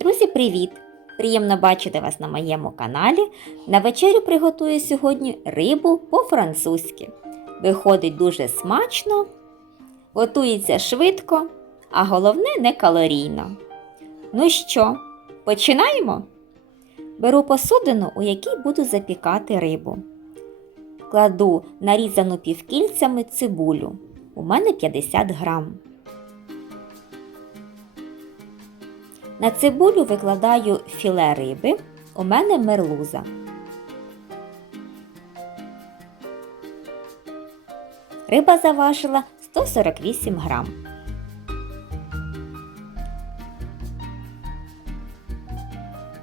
Друзі, привіт! Приємно бачити вас на моєму каналі. На вечерю приготую сьогодні рибу по-французьки. Виходить дуже смачно, готується швидко, а головне не калорійно. Ну що, починаємо? Беру посудину, у якій буду запікати рибу. Кладу нарізану півкільцями цибулю. У мене 50 грам. На цибулю викладаю філе риби. У мене мерлуза. Риба заважила 148 грам.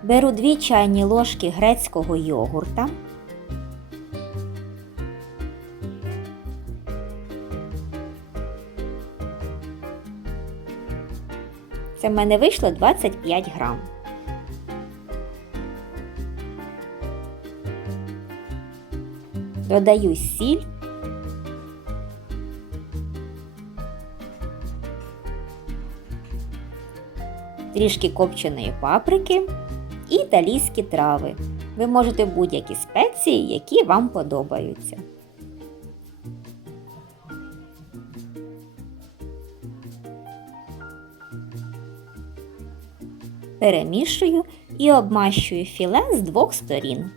Беру 2 чайні ложки грецького йогурта. Це в мене вийшло 25 грам. Додаю сіль. Трішки копченої паприки і італійські трави. Ви можете будь-які спеції, які вам подобаються. Перемішую і обмащую філе з двох сторін.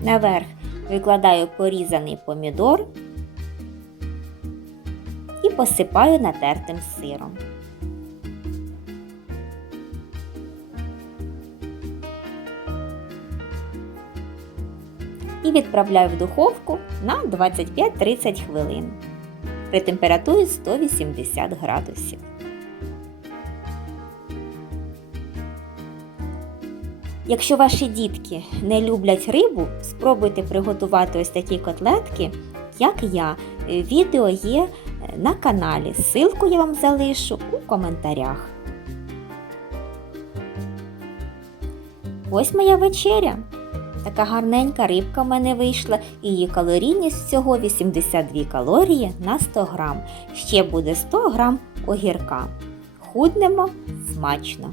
Наверх викладаю порізаний помідор і посипаю натертим сиром. І відправляю в духовку на 25-30 хвилин при температурі 180 градусів. Якщо ваші дітки не люблять рибу, спробуйте приготувати ось такі котлетки, як я. Е, Відео є на каналі. Ссылку я вам залишу у коментарях. Ось моя вечеря. Така гарненька рибка в мене вийшла, і її калорійність всього 82 калорії на 100 грам. Ще буде 100 грам огірка. Худнемо смачно!